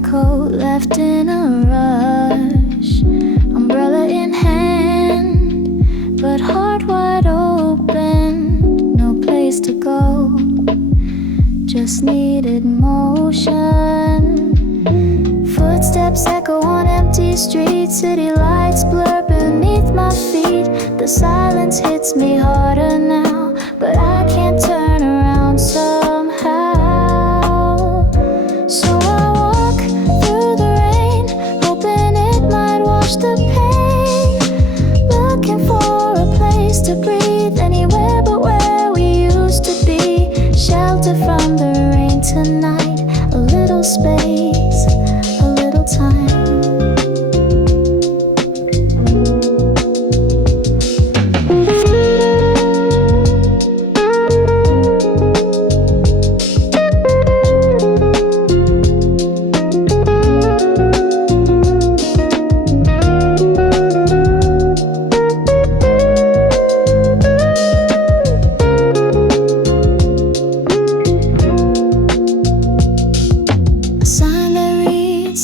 my coat left in a rush, umbrella in hand, but heart wide open, no place to go, just needed motion. Footsteps echo on empty streets, city lights blur beneath my feet. The silence hits me harder now, but I can't turn around somehow. So I walk through the rain, hoping it might wash the pain, looking for a place to breathe, anywhere but where we used to be. Shelter from the rain tonight, a little space, a little time.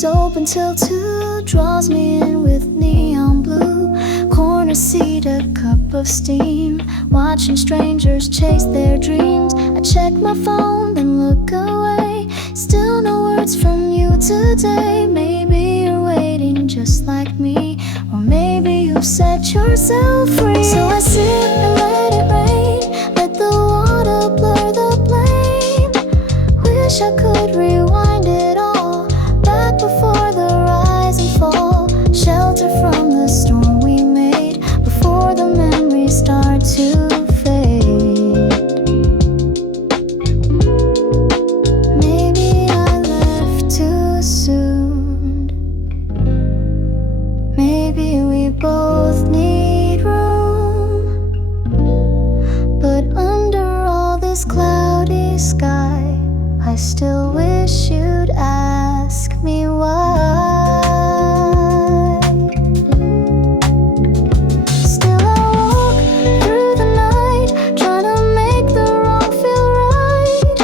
Open till 2 draws me in with neon blue. Corner seat, a cup of steam, watching strangers chase their dreams. I check my phone, then look away. Still no words from you today. Maybe you're waiting just like me, or maybe you've set yourself free. So I sit and let it rain, let the water blur the blame. Wish I could rewind it all, back before the rise and fall. Shelter from the storm we made, before the memories start to fade. Maybe I left too soon. Maybe we both need room. But under all this cloudy sky, I still wish you'd ask me why. Still I walk through the night, trying to make the wrong feel right.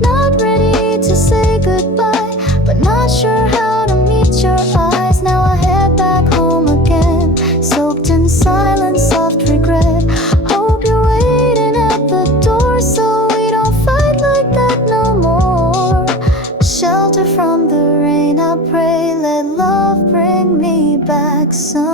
Not ready to say goodbye, but not sure how to meet your eyes. Now I head back home again, soaked in silence, soft regret. Hope you're waiting at the door, so we don't fight like that no more. Shelter from the rain, I pray, let love bring me back someday.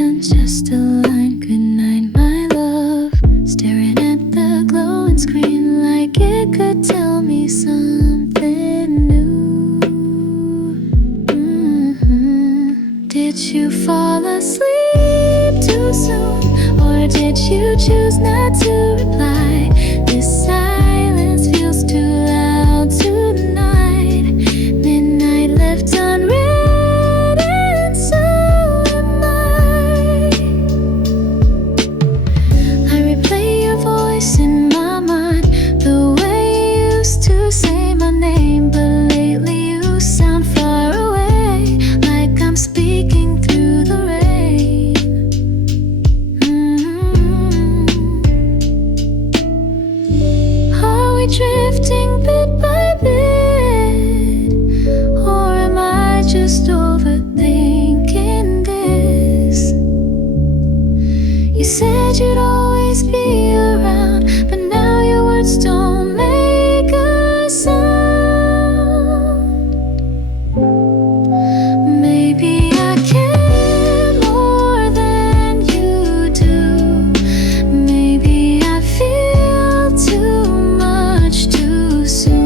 And just a line, good night my love, staring at the glowing screen like it could tell me something new. Did you fall asleep too soon, or did you choose not to reply? This silence feels too loud tonight. Midnight left unread, and so am I. I replay your voice in my mind, the way you used to say my name, but lately you sound far away, like I'm speaking through the rain. Are we drifting bit by bit, or am I just overthinking this? You said you'd always be around, but now your words don't make a sound. Maybe I care more than you do. Maybe I feel too much too soon.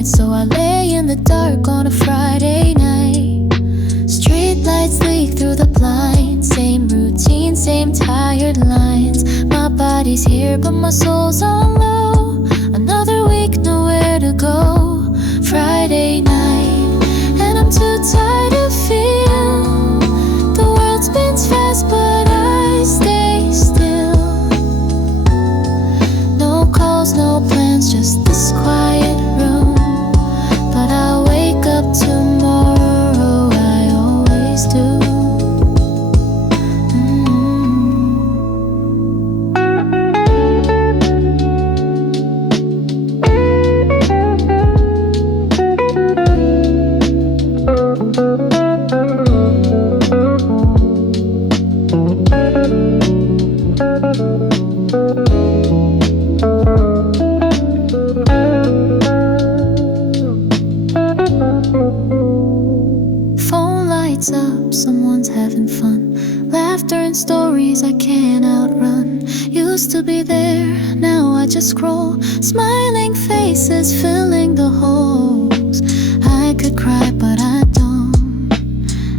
bright, so I lay in the dark on a Friday night. Street lights leak through the blinds, same routine, same tired lines. My body's here but my soul's on low. Another week, nowhere to go. Friday night, and I'm too tired to feel. The world spins fast but I stay still. No calls, no plans, just this quiet room. But I'll wake up tomorrow, I always do. Phone lights up, someone's having fun. Laughter and stories I can't outrun. Used to be there, now I just scroll. Smiling faces filling the holes. I could cry but I don't.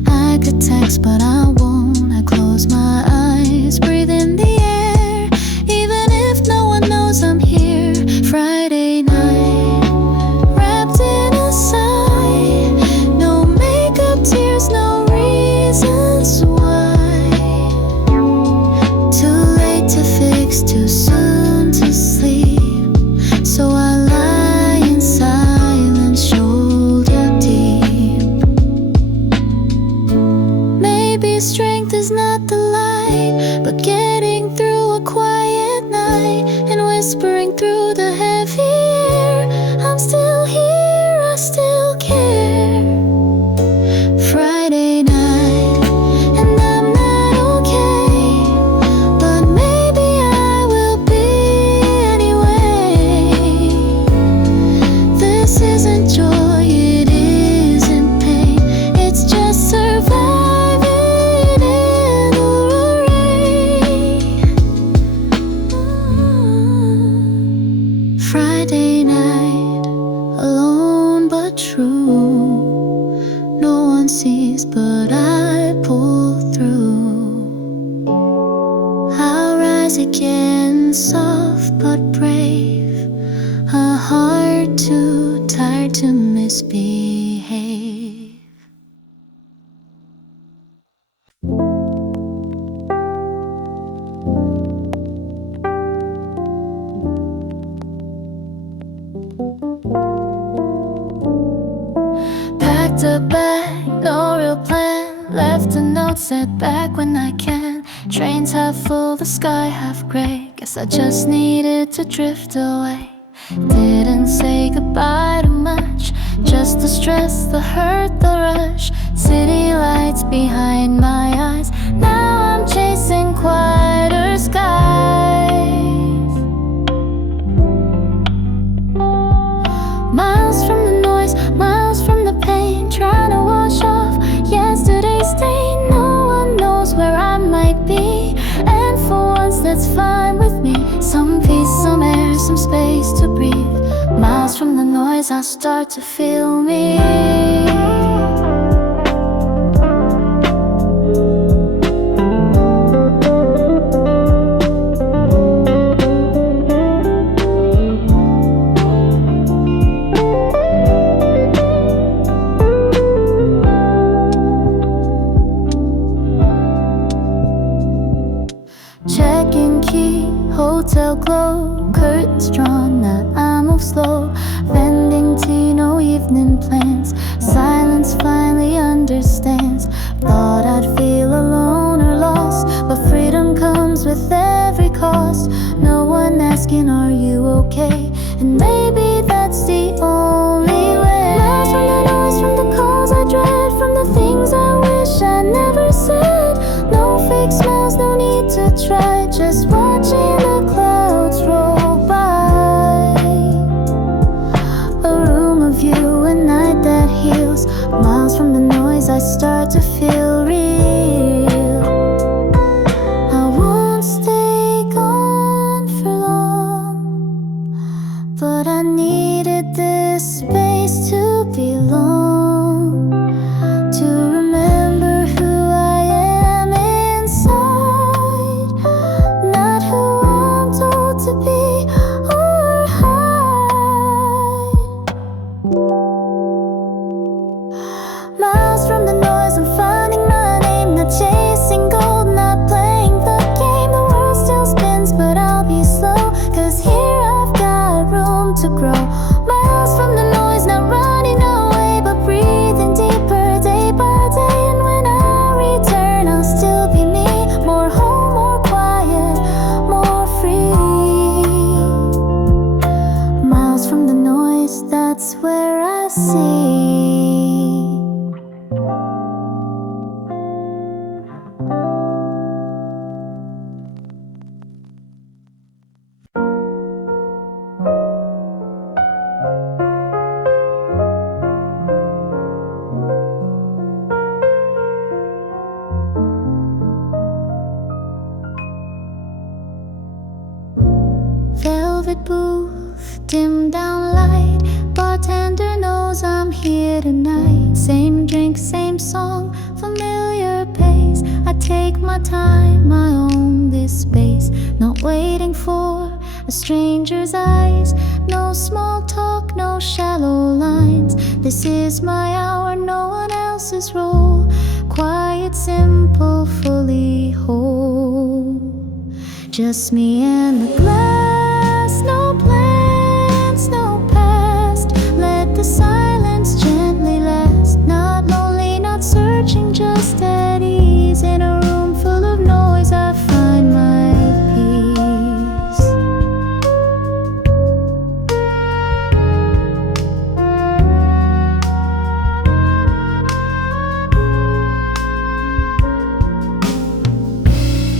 I could text but I won't. I close my eyes, breathe in the air. Even if no one knows I'm here. Friday night, wrapped in a sigh. No makeup, tears, no reasons why. Too late to fix, too soon to sleep. So I lie in silence, shoulder deep. Maybe strength is not the light, but getting through a quiet night and whispering through the heavy air. I'm still here, I still care. Friday night, and I'm not okay, but maybe I will be anyway. This isn't joy, it isn't pain. It's just surviving in the rain. Friday night, alone but true. No one sees but I pull through. I'll rise again, soft but brave. A heart too tired to misbehave. Packed a bag, no real plan. Left a note, set back when I can. Trains half full, the sky half gray. Guess I just needed to drift away. Didn't say goodbye to much, just the stress, the hurt, the rush. City lights behind my eyes. Now I'm chasing quieter skies. Miles from the noise, miles from the pain. Trying to wash off yesterday's stain. No one knows where I might be, and for once that's fine with me. Some peace, some air, some space to breathe. Miles from the noise, I start to feel me. Check-in key, hotel glow, curtains drawn, that I move slow. Vending tea, no evening plans. Silence finally understands. Thought I'd feel alone or lost, but freedom comes with every cost. No one asking, are you okay? And maybe that's the only way. Miles from the noise, from the calls I dread, from the things I wish I never said. No fake smiles, no need to try, just watching the clouds roll by. A room of you, a night that heals. Miles from the noise, I start to feel real. I won't stay gone for long, but I needed this space. Miles from the noise, I'm finding my name. Not chasing gold, not playing the game. The world still spins, but I'll be slow, 'cause here I've got room to grow. Miles from the noise, not running away, but breathing deeper day by day. And when I return, I'll still be me. More home, more quiet, more free. Miles from the noise, that's where I see. Velvet booth, dim down light. Bartender knows I'm here tonight. Same drink, same song, familiar pace. I take my time, I own this space. Not waiting for a stranger's eyes. No small talk, no shallow lines. This is my hour, no one else's role. Quiet, simple, fully whole. Just me and the glass, no plans, no past. Let the silence gently last. Not lonely, not searching, just at ease. In a room full of noise, I find my peace.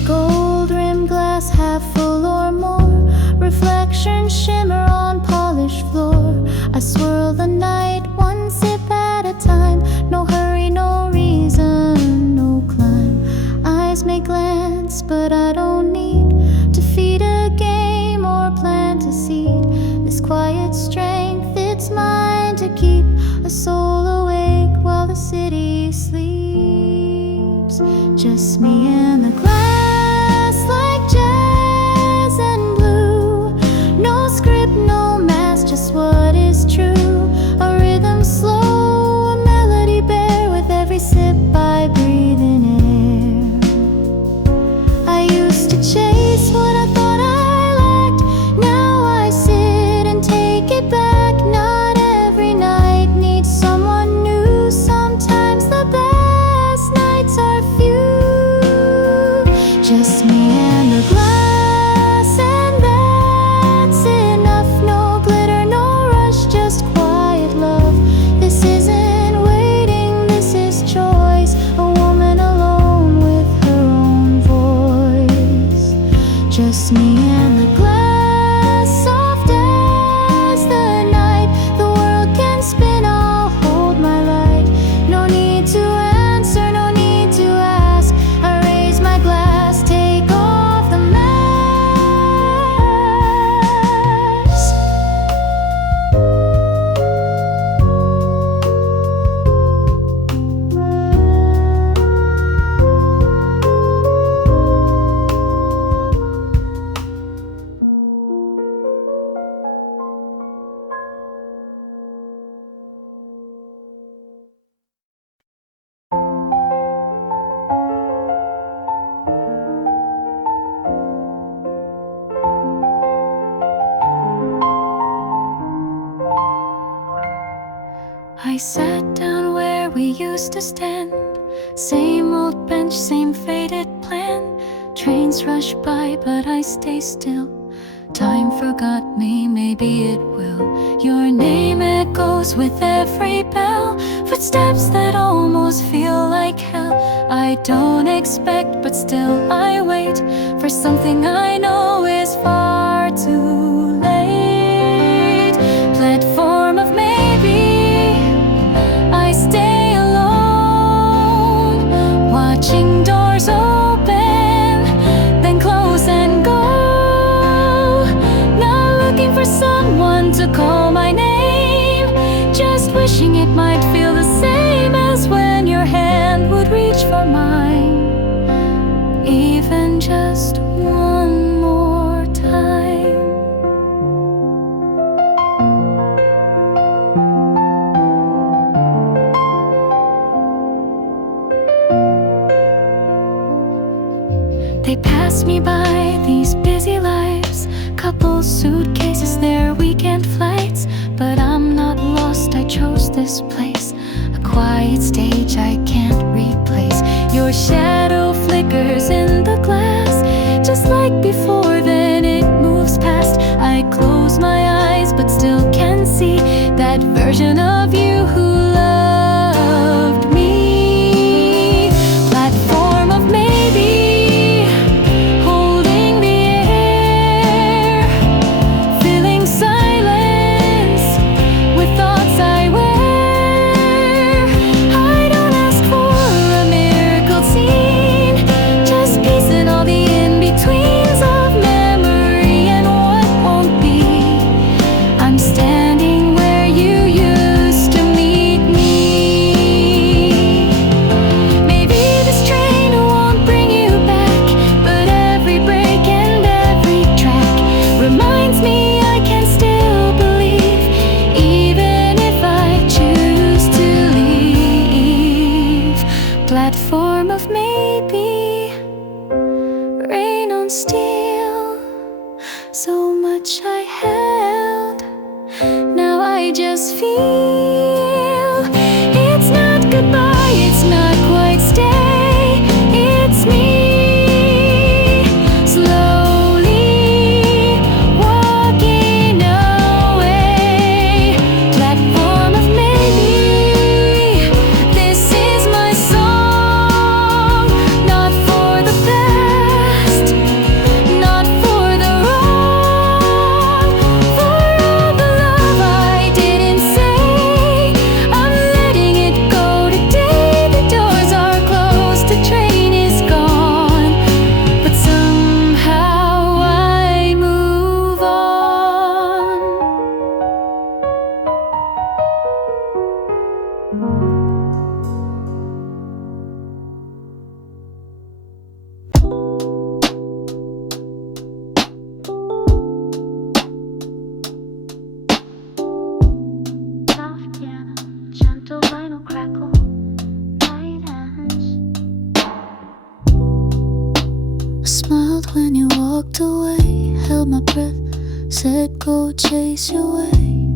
Gold rimmed glass, half full or more. Reflection shimmer on polished floor. I swirl the night, one sip at a time. No hurry, no reason, no climb. Eyes may glance, but I don't need to feed a game or plant a seed. This quiet strength, it's mine to keep a soul awake while the city sleeps. Just me and the glass, like jazz and blue. No script, no mask, just what is true. A rhythm slow, a melody bare. With every sip I breathe in air. I used to chase what I thought I lacked. Now I sit and take it back. Not every night needs someone new. Sometimes the best nights are few. Just me and the glass, and that's enough. No glitter, no rush, just quiet love. This isn't waiting, this is choice. A woman alone with her own voice. Just me and the glass, soft as the night. The world can spin, I'll hold my light. No need to answer, no need to ask. I raise my glass, take off the mask. I sat down where we used to stand. Same old bench, same faded plan. Trains rush by, but I stay still. Time forgot me, maybe it will. Your name echoes with every bell. Footsteps that almost feel like hell. I don't expect, but still I wait for something I know is far too late. Platform of maybe I stay alone, watching doors open, then close and go. Not looking for someone to call my name, just wishing it might feel the same as when your hand would reach for mine. Even just one more time. They pass me by, these busy lives. Couple suitcases, their weekend flights. But I'm not lost, I chose this place. A quiet stage I can't replace. Your shadow flickers in the glass. Just like before, then it moves past. I close my eyes, but still can see that version of you who loved me. Platform of maybe, holding the air, filling silence with thoughts I wear. I don't ask for a miracle scene, just peace in all the in-betweens of memory and what won't be. I'm standing where you used to meet me. Maybe this train won't bring you back, but every break and every track reminds me I can still believe, even if I choose to leave. Platform of maybe, rain on steel, so much I held, now I just feel. It's not goodbye, it's not quite stay, it's me, slowly walking away. Platform of maybe, this is my song, not for the past, not for the wrong, for all the love I didn't say. I'm letting it go today. The doors are closed, the train is gone, but somehow I move on. Soft piano, gentle vinyl crackle, night hands. I smiled when you walked away, held my breath, said go chase your way.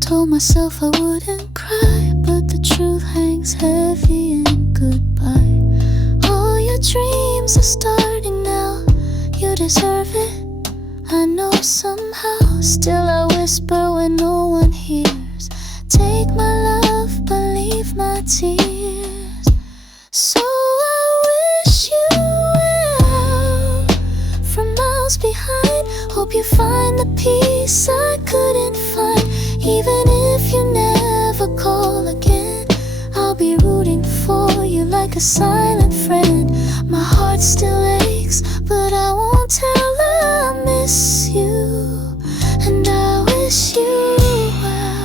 Told myself I wouldn't cry, but the truth hangs heavy in goodbye. All your dreams are starting now, you deserve it, I know somehow. Still I whisper when no one hears, take my love, but leave my tears. So I wish you well from miles behind. Hope you find the peace I couldn't find. Even if you never call again, I'll be rooting for you like a silent friend. My heart still aches, but I won't tell her I miss you, and I wish you well.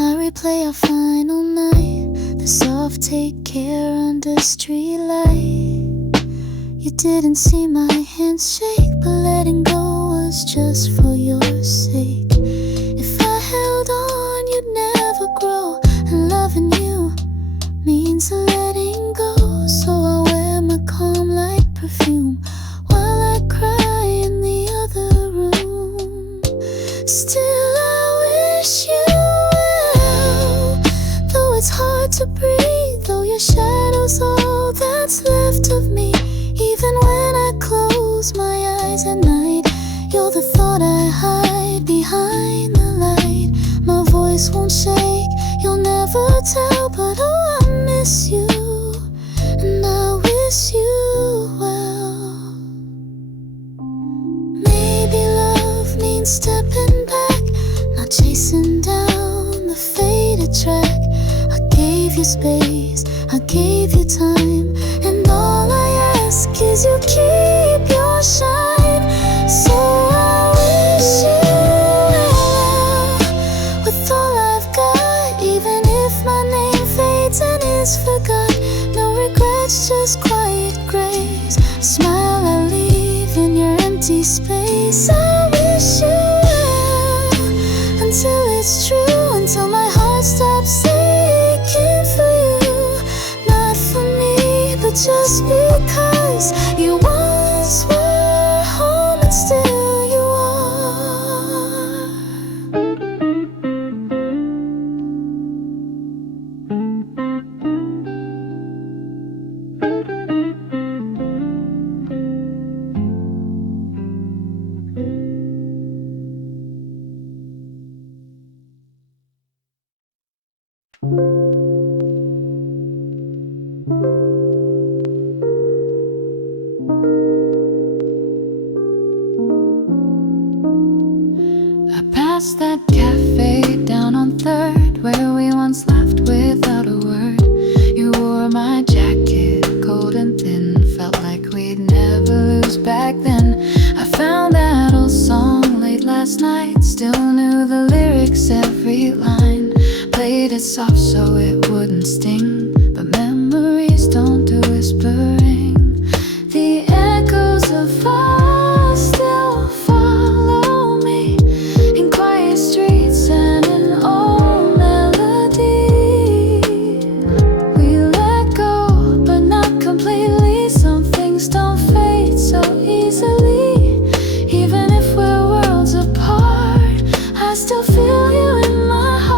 I replay our final night, the soft take care under streetlight. You didn't see my hands shake, but letting go was just for your sake. If I held on, you'd never grow, and loving you means letting go. So I wear my calm like perfume while I cry in the other room. Still I wish you well, though it's hard to breathe, though your shadow's all that's left of me. Even when I close my eyes at night, you're the thought I hide behind the light. My voice won't shake, you'll never tell, but oh, I miss you, and I wish you well. Maybe love means stepping back, not chasing down the faded track. I gave you space, I gave you time, and all I ask is you keep your shine. So I wish you well with all I've got, even if my name fades and is forgot. No regrets, just quiet grace. Smile, I leave But just because you once were home, and still you are. Past that cafe down on 3rd, where we once laughed without a word. You wore my jacket, cold and thin, felt like we'd never lose back then. I found that old song late last night, still knew the lyrics, every line. Played it soft so it wouldn't sting, but memories don't do whispering. The echoes of us still follow me in quiet streets and an old melody. We let go, but not completely. Some things don't fade so easily. Even if we're worlds apart, I still feel you in my heart.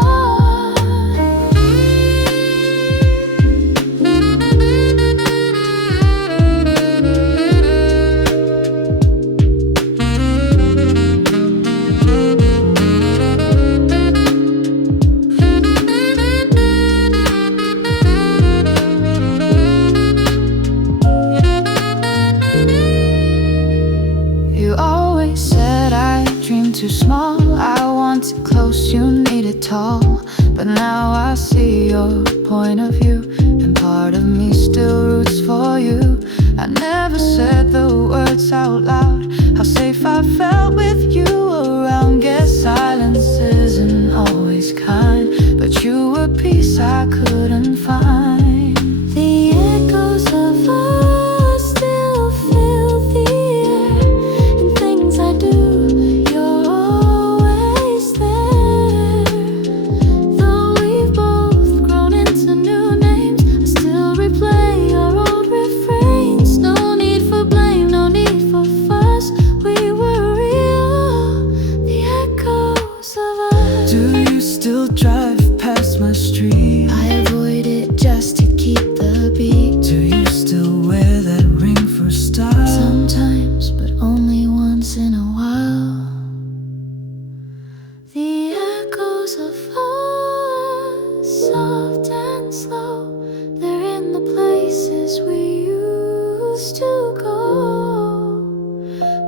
You always said I dreamed too small. I wanted close, you needed tall. But now I see your point of view, and part of me still roots for you. I never said the words out loud, how safe I felt with you around. Guess silence isn't always kind, but you were peace I couldn't find. The echoes of us still fill the air. In things I do, you're always there. Though we've both grown into new names, I still replay our old refrains. No need for blame, no need for fuss. We were real, the echoes of us. Do you still drive past my street? I avoid it just to keep the beat. Do you still wear that ring for style? Sometimes, but only once in a while. The echoes of us, soft and slow, they're in the places we used to go.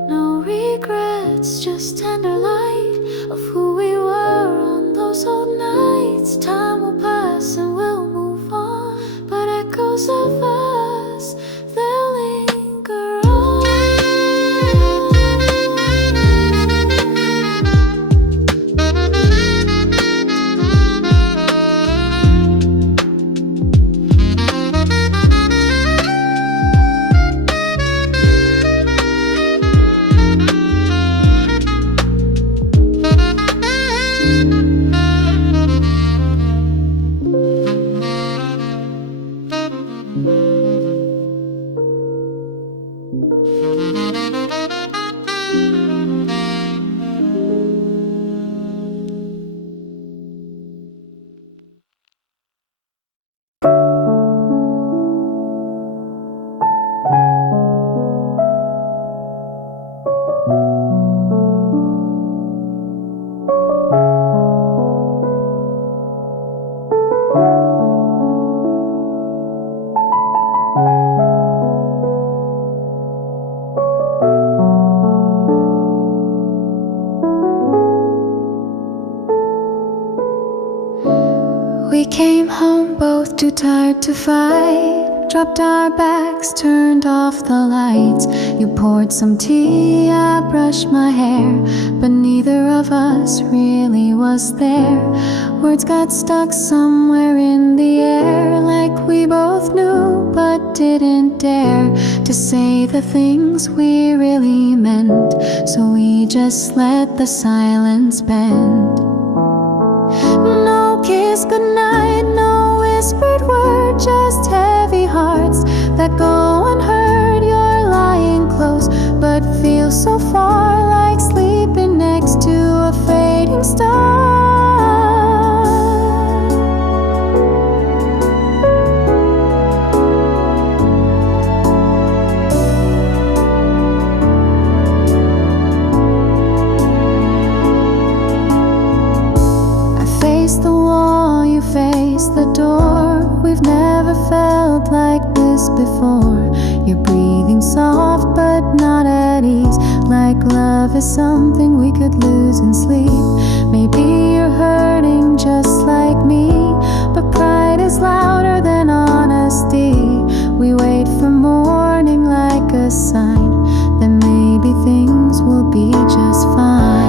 No regrets, just tender light of who we were on those old nights. Time will pass and we'll move on, but echoes of us, they'll linger on. We came home both too tired to fight, dropped our bags, turned off the lights. You poured some tea, I brushed my hair, but neither of us really was there. Words got stuck somewhere in the air, like we both knew but didn't dare to say the things we really meant. So we just let the silence bend. No kiss goodnight, no whispered word, just heavy hearts that go unheard. You're lying close, but feel so far, like sleeping next to a fading star. Face the wall, you face the door. We've never felt like this before. You're breathing soft but not at ease, like love is something we could lose in sleep. Maybe you're hurting just like me, but pride is louder than honesty. We wait for morning like a sign that maybe things will be just fine.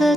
The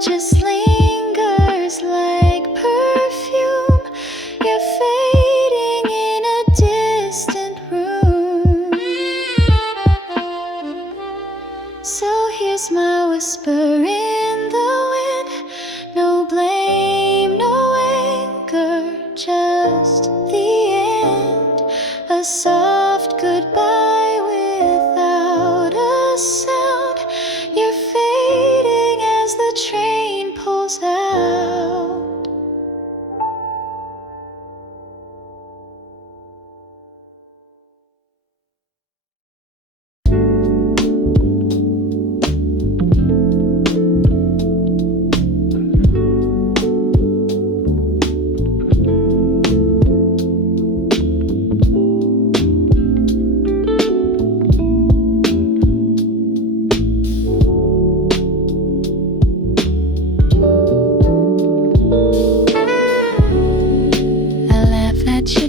love just lingers like perfume. You're fading in a distant room. So here's my whisper in the wind. No blame, no anger, just the end. A soft goodbye without a sound. You're fading as the train pulls out.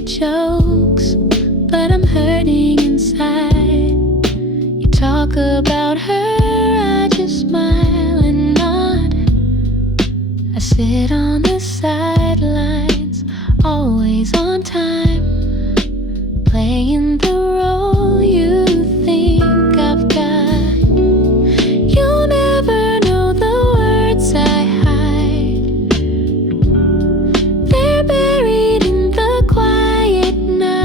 Jokes, but I'm hurting inside. You talk about her, I just smile and nod. I sit on the sidelines, always on time, playing the role you think I've got. You'll never know the words I hide. They're buried in the quiet nights.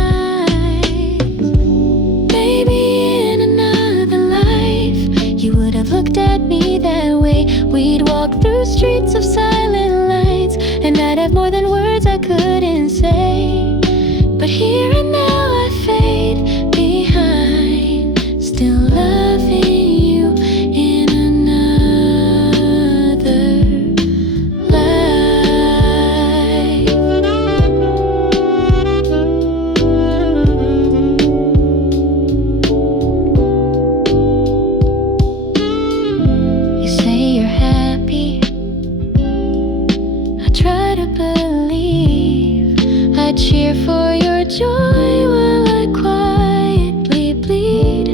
Maybe in another life you would have looked at me that way. We'd walk through streets of silent lights, and I'd have more than words I couldn't say. But here and now I fade behind, still loving you in another life. You say you're happy, I try to believe. I cheer for your joy while I quietly bleed.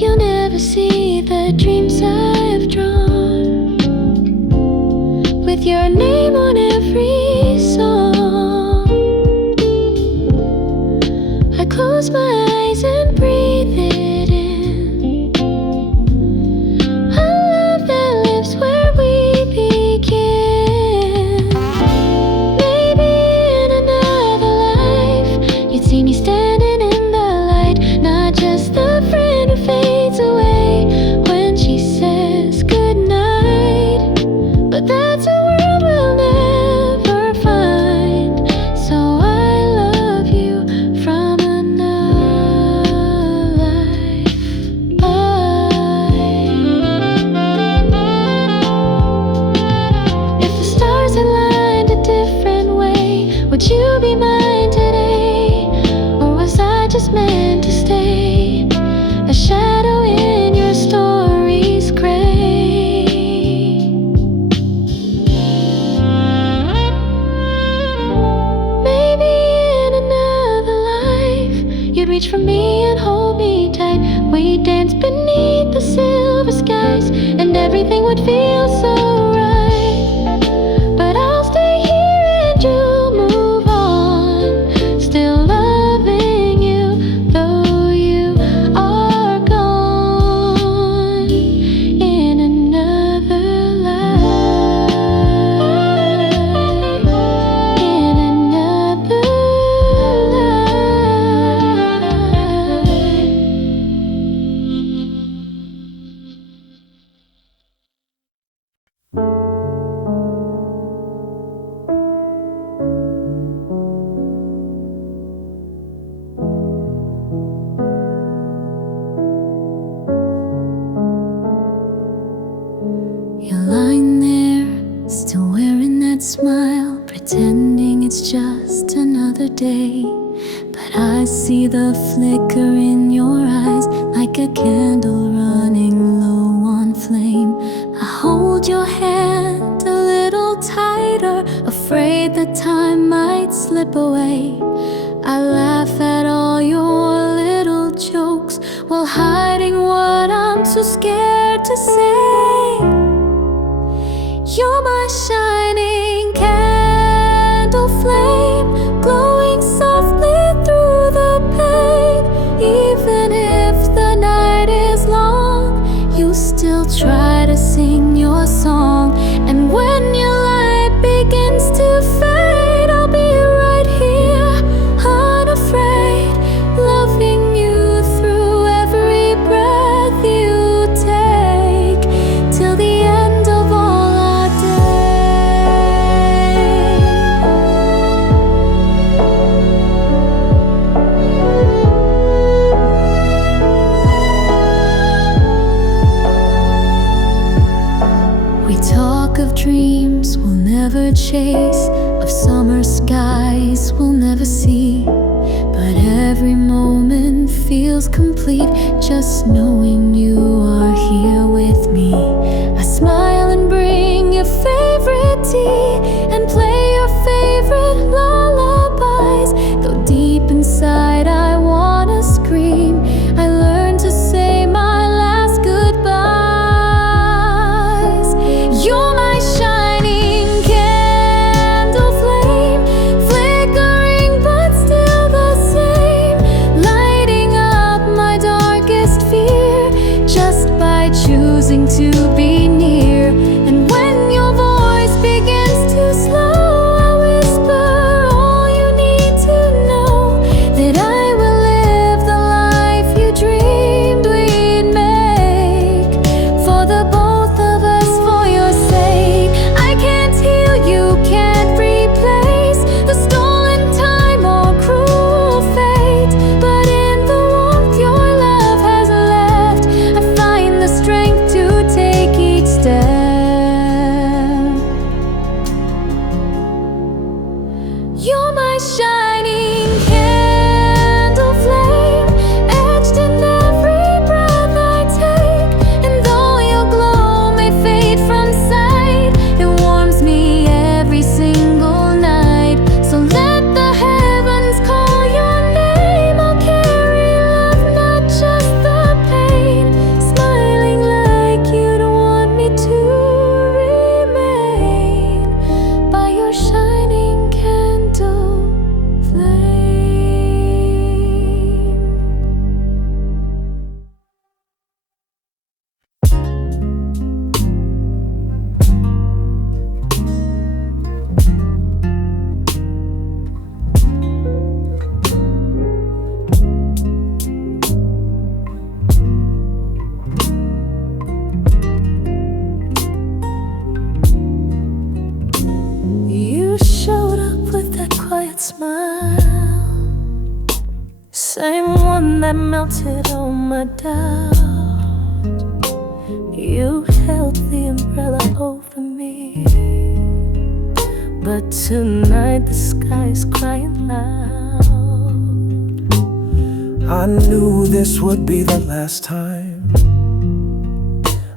You'll never see the dreams I've drawn, with your name on every song. I close my eyes and breathe it in. I love that lives where we begin. Maybe in another life you'd see me standing in the light, not just the friend who fades away when she says goodnight. But that's a world we'll never find. So I love you from another life. If the stars aligned a different way, would you be mine today? Or was I just meant to stay a shadow in your story's gray? Maybe in another life you'd reach for me and hold me tight. We'd dance beneath the silver skies, and everything would feel so right. But I'll stay here and you'll move on, still loving you though you are gone in another life. In another life. You're lying there, still wearing that smile, pretending it's just another day. But I see the flicker in your eyes, like a candle running low on flame. I hold your hand a little tighter, afraid that time might slip away. I laugh at all your little jokes while hiding what I'm too scared to say. You're my shining candle flame, glowing softly through the pain. Even if the night is long, you still try to sing your song. And when your light begins to fade, I'll be right here, unafraid, loving you through every breath you take, till the end of all our days. We talk of dreams we'll never chase, of summer skies we'll never see, but every moment feels complete just knowing you are here with me. I smile and bring your favorite tea and play your favorite lullabies, though deep inside I wanna scream. I learned to say my last goodbyes. You're my shining candle flame, flickering but still the same, lighting up my darkest fear just by choosing to be near. And when your voice begins to slow, I whisper all you need to know, that I will live the life you dreamed we'd make, for the both of us, for your sake. I can't heal, you can't replace the stolen time or cruel fate, but in the warmth your love has left, I find the strength to take each step. You're my shining candle flame, etched in every breath I take, and though your glow may fade from sight, it warms me every single night. So let the heavens call your name, I'll carry love, not just the pain, smiling like you'd want me to remain by your shining candle flame. You showed up with that quiet smile, same one that melted all my doubt. You held the umbrella over me, but tonight the sky's crying loud. I knew this would be the last time,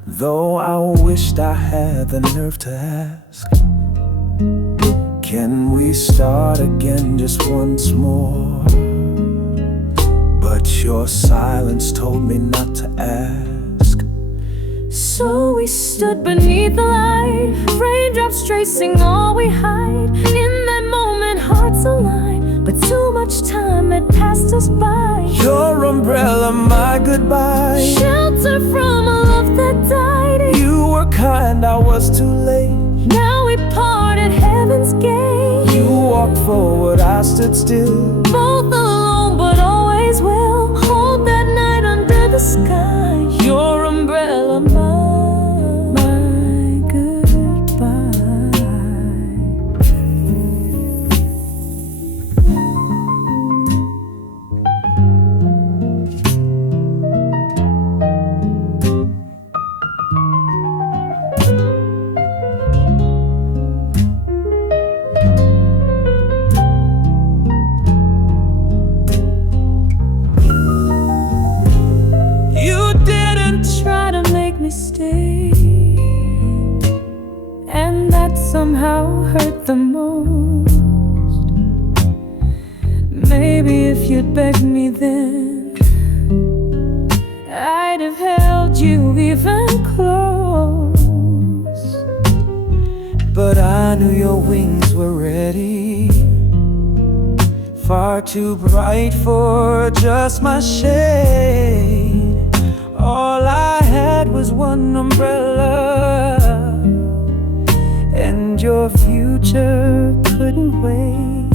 though I wished I had the nerve to ask, can we start again just once more? But your silence told me not to ask. So we stood beneath the light, raindrops tracing all we hide. In that moment hearts aligned, but too much time had passed us by. Your umbrella, my goodbye, Shelter from a love that died. you were kind, I was too late. Now we part at heaven's gate. You walked forward, I stood still. Both alone but always will hold that night under the sky. Your umbrella, my goodbye. Stay, and that somehow hurt the most. Maybe if you'd begged me then, I'd have held you even close. but I knew your wings were ready, far too bright for just my shade. All I had was one umbrella, and your future couldn't wait.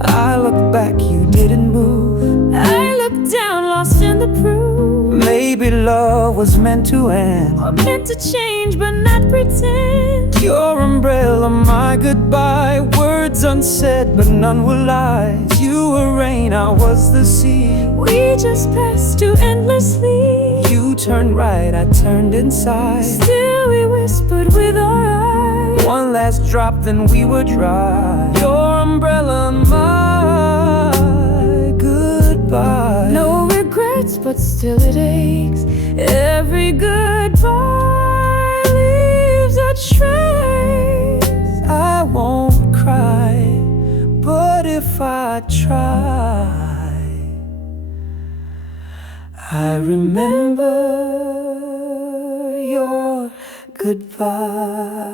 I looked back, you didn't move. I looked down, lost in the proof. Maybe love was meant to end, or meant to change but not pretend. Your umbrella, my goodbye, words unsaid but none were lies. You were rain, I was the sea. We just passed too endlessly. You turned right, I turned inside. Still we whispered with our eyes. One last drop, then we were dry. Your umbrella, my goodbye. No regrets, but still it aches. Every goodbye leaves a trace. I won't cry, but if I try, I remember your goodbye.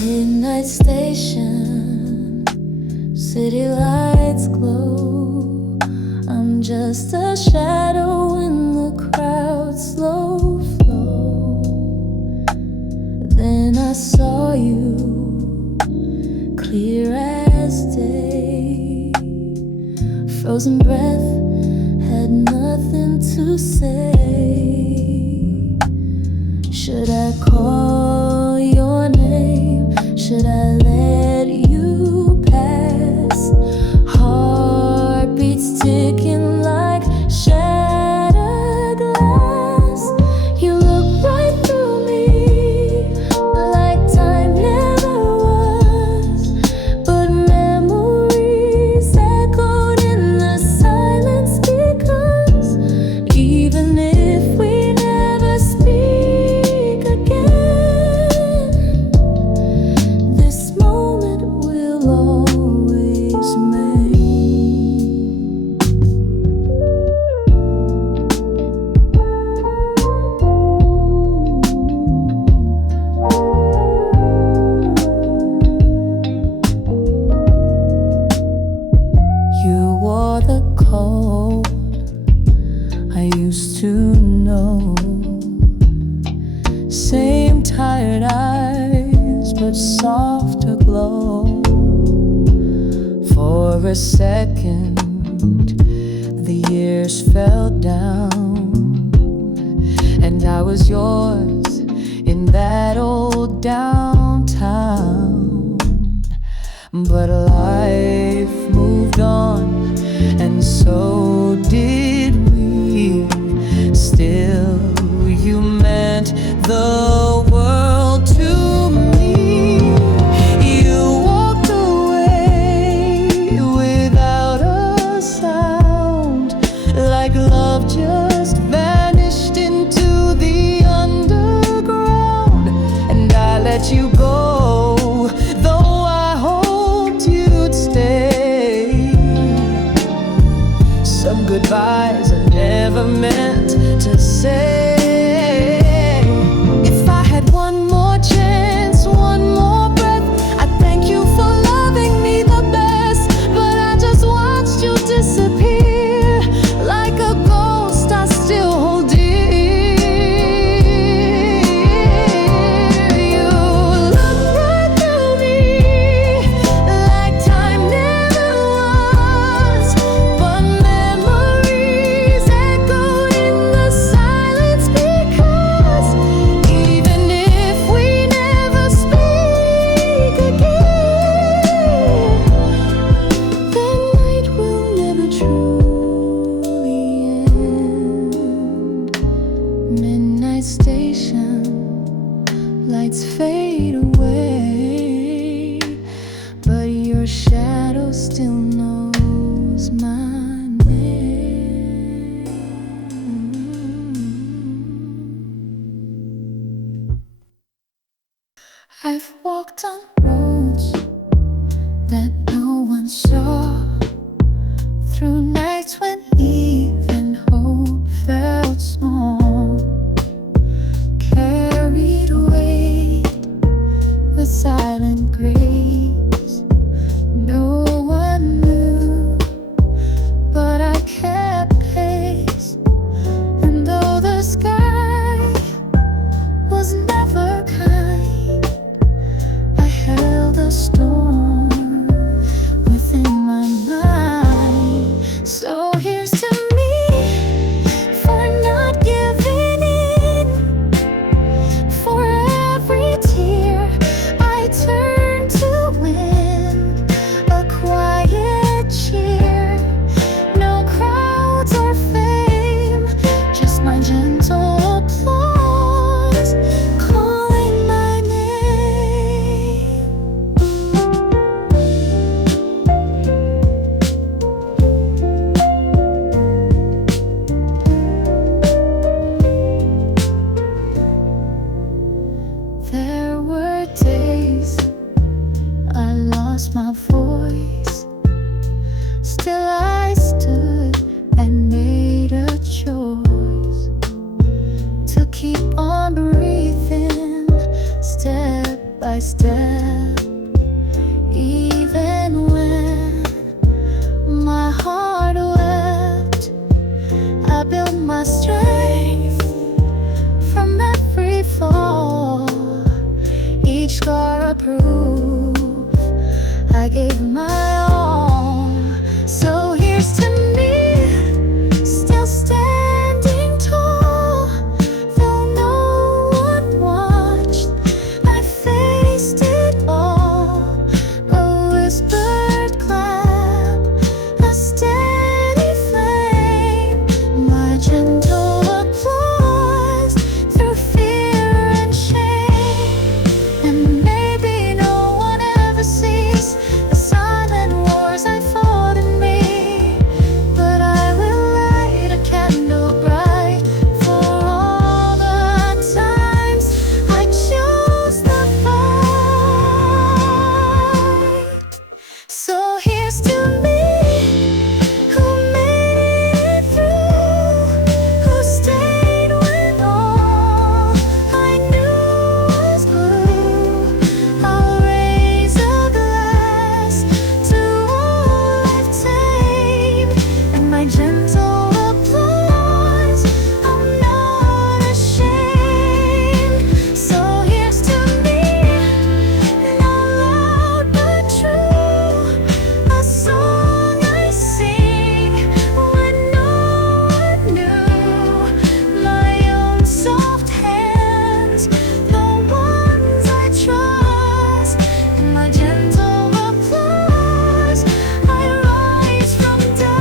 Midnight station, city lights glow. I'm just a shadow in the crowd's slow flow. Then I saw you, clear as day. Frozen breath, had nothing to say. Should I call your name? Should I let you pass? Heartbeats ticking like shattered glass. You look right through me, like time never was. But memories echoed in the silence, because even if we never speak again, this moment will always remain. You wore the coat I used to know. Same tired eyes, but softer glow. For a second, the years fell down, and I was yours in that old downtown. But life moved on, and so did we. Still, you meant the world to me. You walked away without a sound, like love just vanished into the underground. And I let you go, though I hoped you'd stay. So here's to me for not giving in. For every tear I turn to win a quiet cheer. No crowds or fame, just my gentle applause calling my name. There were days I lost my voice. Still I stood and made a choice to keep on breathing, step by step. Even when my heart wept, I built my strength from every fall. Each scar a proof I gave my all. So here's to me, still standing tall. Though no one watched, I faced it all. A whispered clap, a steady flame, my gentle applause through fear and shame. And maybe no one ever sees the silent wars I fought in me, but I will light a candle bright for all the times I chose the fight. So here's to me, who made it through, who stayed when all I knew was blue. I'll raise a glass to all I've tamed, and my gentle applause, I'm not ashamed. So here's to me, not loud but true, a song I sing when no one knew. My own soft hands, the ones I trust, and my gentle applause, I rise from dust.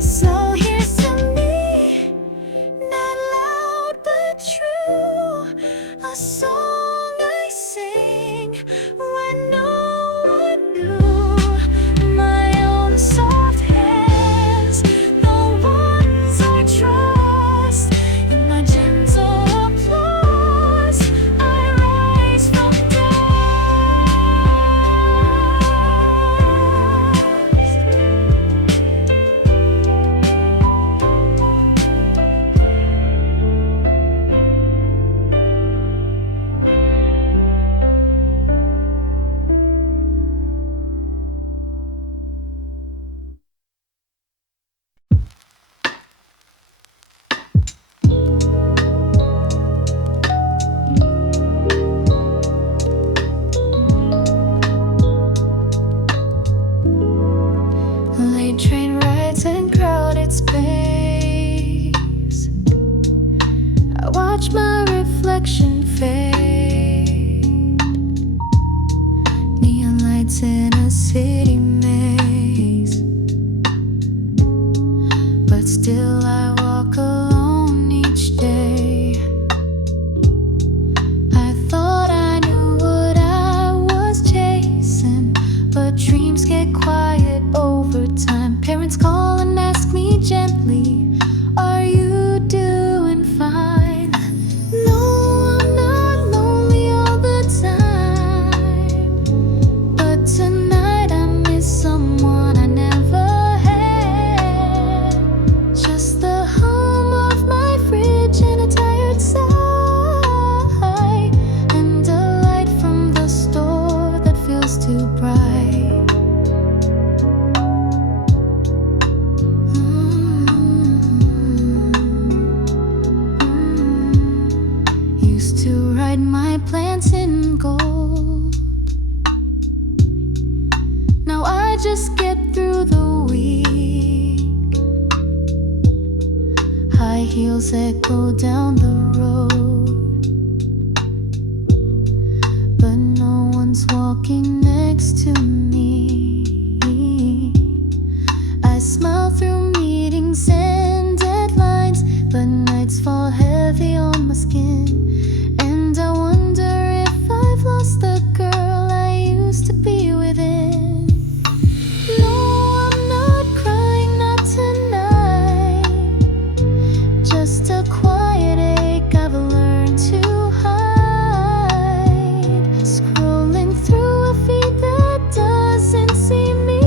So here's to me, not loud but true, a song I sing when no one knew. My own soft hands, the ones I trust, and my gentle applause, I rise from dust. Late train rides and crowded space, I watch my reflection fade. Neon lights in a city maze, but still I walk alone each day. I thought I knew what I was chasing, but dreams get quiet over time. Parents call and ask me gently, are you doing fine? No, I'm not lonely all the time, but tonight I'm just get through the week. High heels echo down the road, but no one's walking next to me. I smile through meetings and deadlines, but nights fall heavy on my skin. And I wonder if I've lost the girl I used to be within. No, I'm not crying, not tonight. Just a quiet ache I've learned to hide. Scrolling through a feed that doesn't see me,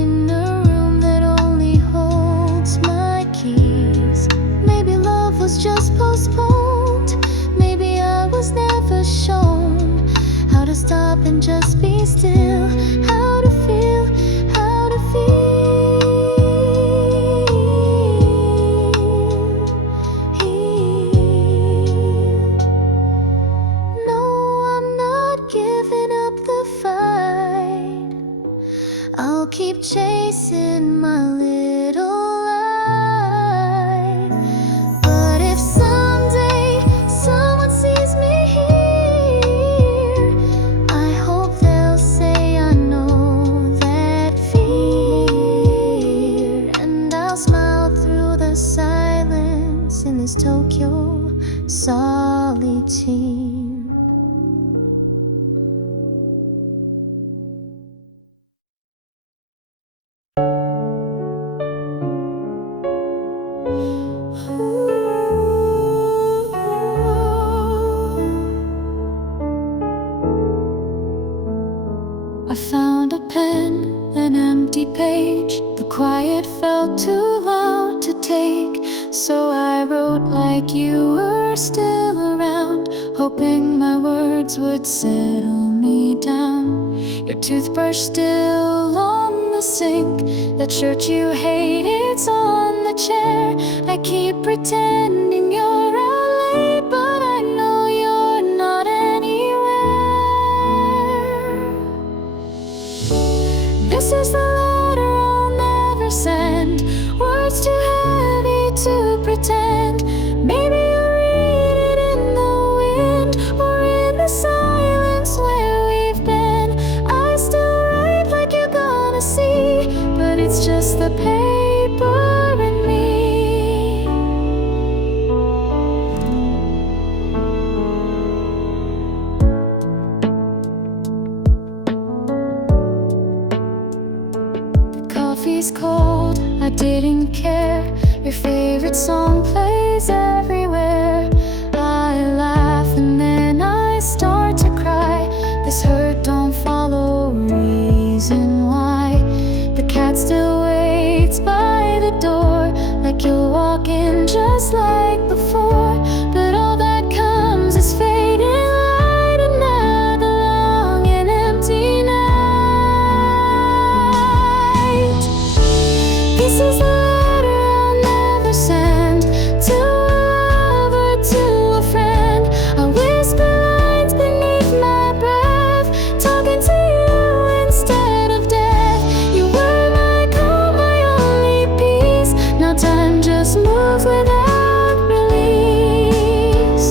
in a room that only holds my keys. Maybe love was just postponed. Maybe I was never shown how to stop and just be still. How to feel, how to heal. No, I'm not giving up the fight. I'll keep chasing my little light. But if someday someone sees me here, I hope they'll say I know that fear. And I'll smile through the silence in this Tokyo solitude. I found a pen, an empty page. The quiet felt too loud to take, so I wrote like you were still around, hoping my words would settle me down. Your toothbrush still on the sink, that shirt you hate, it's on the chair. I keep pretending you're out late, but I know you're not anywhere. This is the letter I'll never send, words too heavy to pretend. Maybe you'll read it in the wind, or in the silence where we've been. I still write like you're gonna see, but it's just the paper and me. Coffee's cold, I didn't care. Your favorite song plays everywhere. I laugh and then I start to cry. This hurt don't follow reason why. The cat still waits by the door, like you'll walk in just like before. But all that comes is fading light, another long and empty night. This is the letter I'll never send, to a lover, to a friend. I whisper lines beneath my breath, talking to you instead of death. You were my calm, my only peace. Now time just moves without release.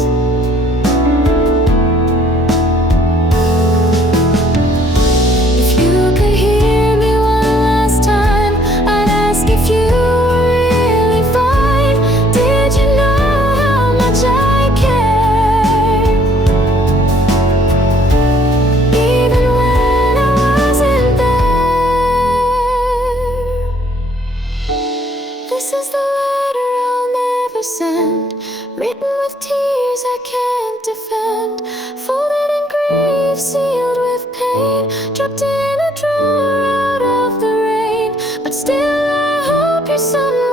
If you could hear me one last time, I'd ask if you were really fine. Did you know how much I care? Even when I wasn't there. This is the letter I'll never send, written with tears I can't defend, folded in grief, sealed with pain, dropped in a drawer out of the rain. But still I hope you're someone